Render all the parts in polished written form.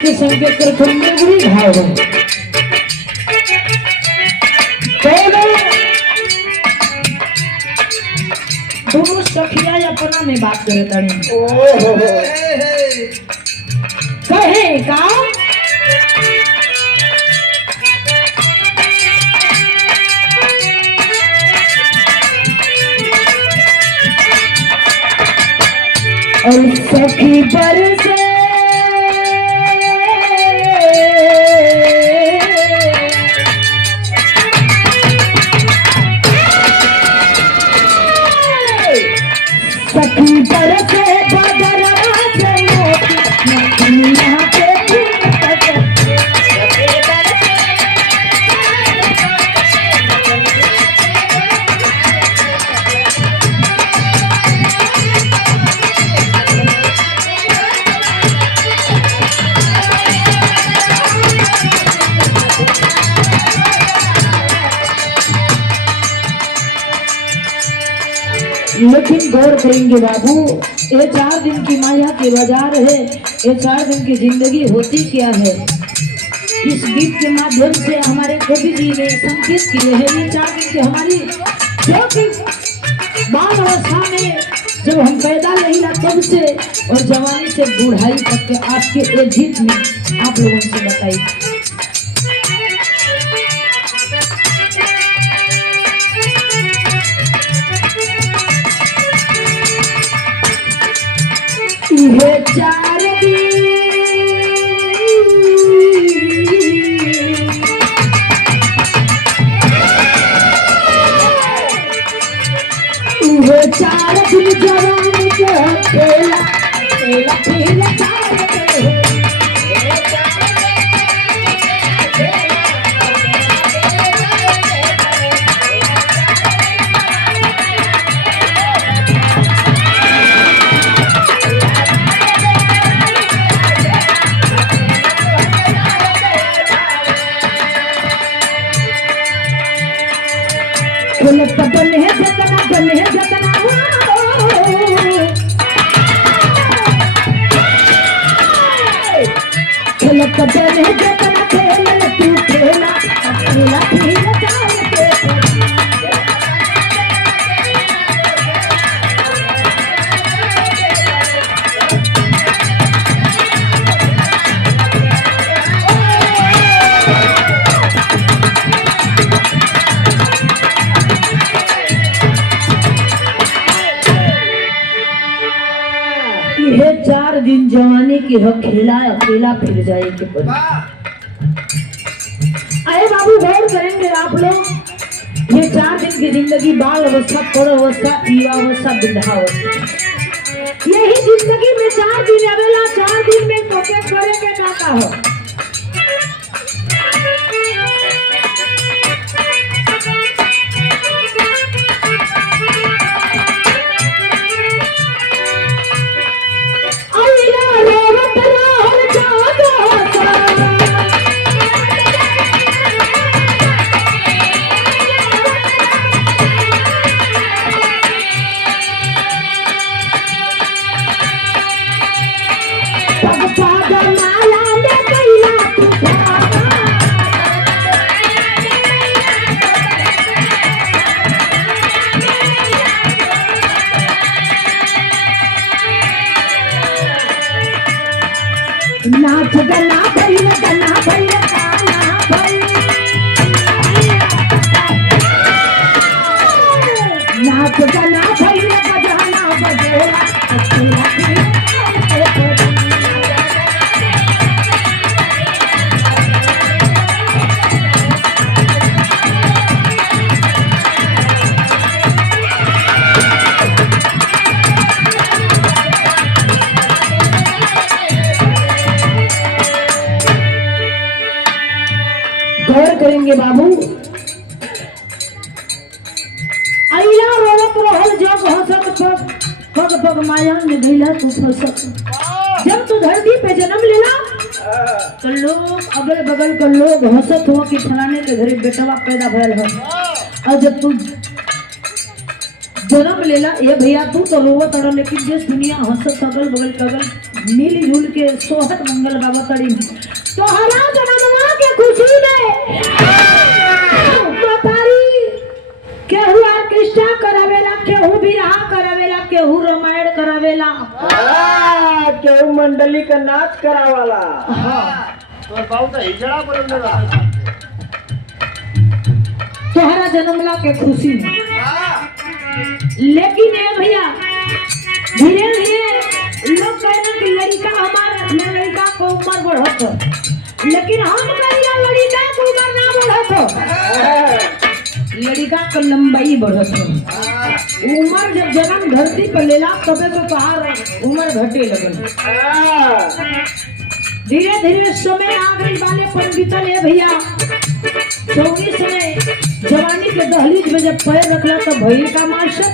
के संकेत प्रथम में बुरी भाव है दोनों सखिया अपना में बात करे तड़े कहे का और सखी बरसे सखी बरसे बदरा से यहाँ पे लेकिन गौर करेंगे बाबू, ये 4 दिन की माया के बाजार है, ये 4 दिन की जिंदगी होती क्या है। इस गीत के माध्यम से हमारे कवि जी ने संकेत किए हैं ये 4 दिन की हमारी जो कि बाल अवस्था में जब हम पैदा नहीं ना तब से और जवानी से बुढ़ाई तक के आपके एक गीत में आप लोगों से बताइए। ये 4 दिन ये 4 दिन जवानी के खेला खेला खेला 4 दिन बने जतना खेलत बने जतना खेल तू खेला खेला खेला ये 4 दिन जवानी की हो खेला अकेला फिर जाए के पड़े। अरे बाबू गौर करेंगे आप लोग, ये 4 दिन की जिंदगी बाल अवस्था, पौध अवस्था, युवा अवस्था, वृद्धावस्था, यही जिंदगी में 4 दिन अवेला 4 दिन में कोटे करेंगे का हो। नाच गना भैया काना भैया नाच गना भैया बजाना बजेला गौर करेंगे बाबू, अइला रोवत रहल जब हंसत पग पग माया में गइला तू फंसत। जब तू धरती पे जन्म लेला तो लोग अगल बगल के लोग हंसत हो कि फलाने के घरे बेटवा पैदा भयल हो, और जब तू जन्म लेला ये भैया तू तो रोवत रह, लेकिन देश दुनिया हंसत अगल बगल मिलजुल के सोहत मंगल गावा करी तोहरा जन्मवा के खुशी में बतारी केहू ऑर्केस्ट्रा करावेला, केहू बिरहा करावेला, केहू रामायण करावेला, केहू मंडली का नाच करावाला। तोहरा जन्मला के खुशी में। लेकिन ये भैया धीरे धीरे लोग कहना कि लड़का हमारा लड़का को उम्र बढ़त, लेकिन हम कहिला लड़का को उम्र ना बढ़त, लड़का का लंबाई बढ़त। उम्र जब जन्म धरती पर लेला तबे तो तोहार उम्र घटे लगल। धीरे धीरे समय आ गई वाले पंडितन है भैया 24 में जवानी के दहलीज में जब पैर रखला तो भैया का मास्टर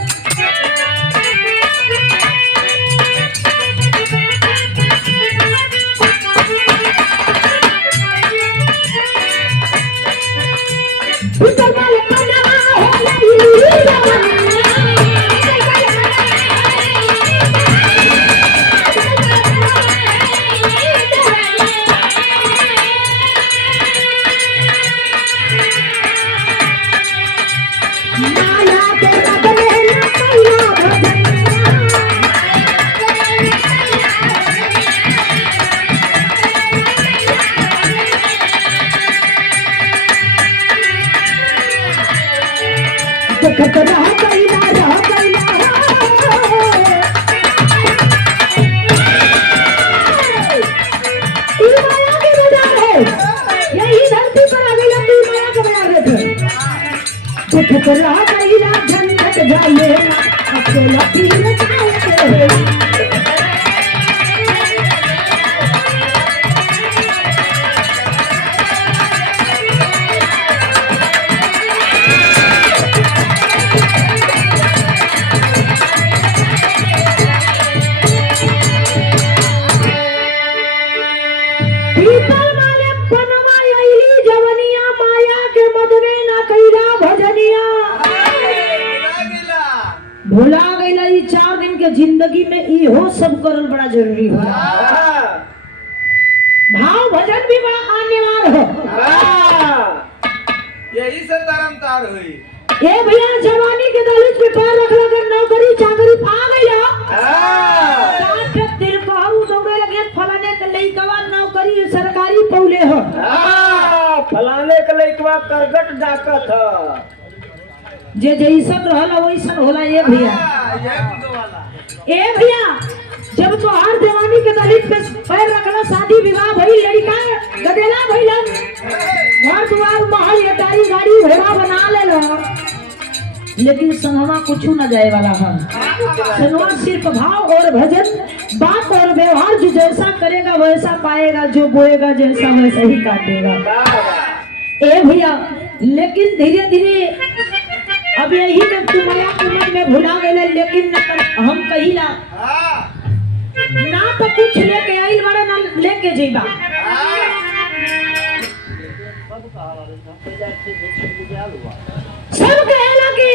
भुला गईला। ये 4 दिन के जिंदगी में इहो सब करल बड़ा जरूरी हो। भाव भजन भी बड़ा अनिवार्य हो। यही से तरमतार हुई। ए भैया जवानी के दलित पे पैर रख लगा नौकरी चाकरी पा गया। काट तेरे कहू दौड़े लगे फलाने के लइकवा नौकरी सरकारी पौले हो। फलाने के लइकवा करगट डाकत ह। जे जैसन रहला वैसन होला। ए भैया जब तो हर जवानी के दलित पे पैर रखला शादी विवाह भई लड़का गदेला भइलन घर द्वार महल अटारी गाड़ी घोड़ा बना लेला, लेकिन संगवा कुछ न जाए वाला है। संगवा सिर्फ भाव और भजन बात और व्यवहार जो जैसा करेगा वैसा पाएगा, जो बोएगा जैसा वैसा ही काटेगा। ए भैया लेकिन धीरे धीरे अब यही में तुम्हारा उम्र में भुला गए, लेकिन हम कहिला ना तो कुछ लेके आई बड़ा ना लेके जेबा। सब कहेला कि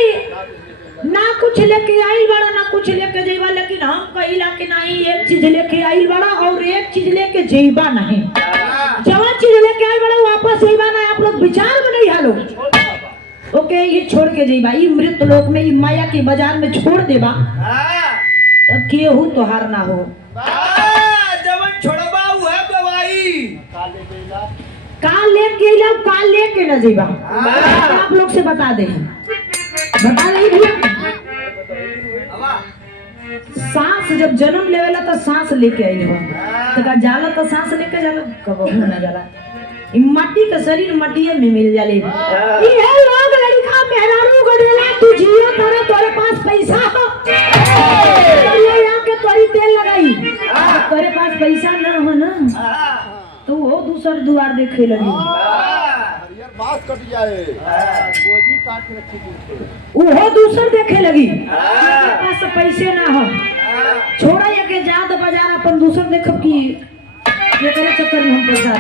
ना कुछ लेके आई बड़ा ना कुछ लेके जेबा, लेकिन हम कहिला कि नहीं एक चीज लेके आई बड़ा और एक चीज लेके जेबा नहीं। जवान चीज लेके आई बड़ा वापस जेबा नहीं। आप लोग विचार में नहीं हालो ओके ये छोड़ के जेबा ई मृत लोक में ई माया के बाजार में छोड़ देबा तब केहू तोहार ना हो। जवन छोड़बा है दवाई काल लेके जाओ काल लेके न जेबा। आप लोग से बता दे बता रही भैया सांस जब जन्म लेवेला तो सांस लेके आई हो तो का जाला तो सांस लेके जाला कब ना जाला। माटी का शरीर मटिया में मिल जाले। ये लोग लड़का मेहरारू गदेला तू जियो तारा तोरे पास पैसा हो ये आके तोरी तेल लगाई तोरे पास पैसा ना हो ना तो वो दूसर द्वार देखे लगी यार बात कट जाए गोजी काट के रखी वो दूसर देखे लगी तेरे पास पैसे ना हो छोड़ा ये के जात बाजार अपन दूसर देखब की ये करे चक्कर में हम पैसा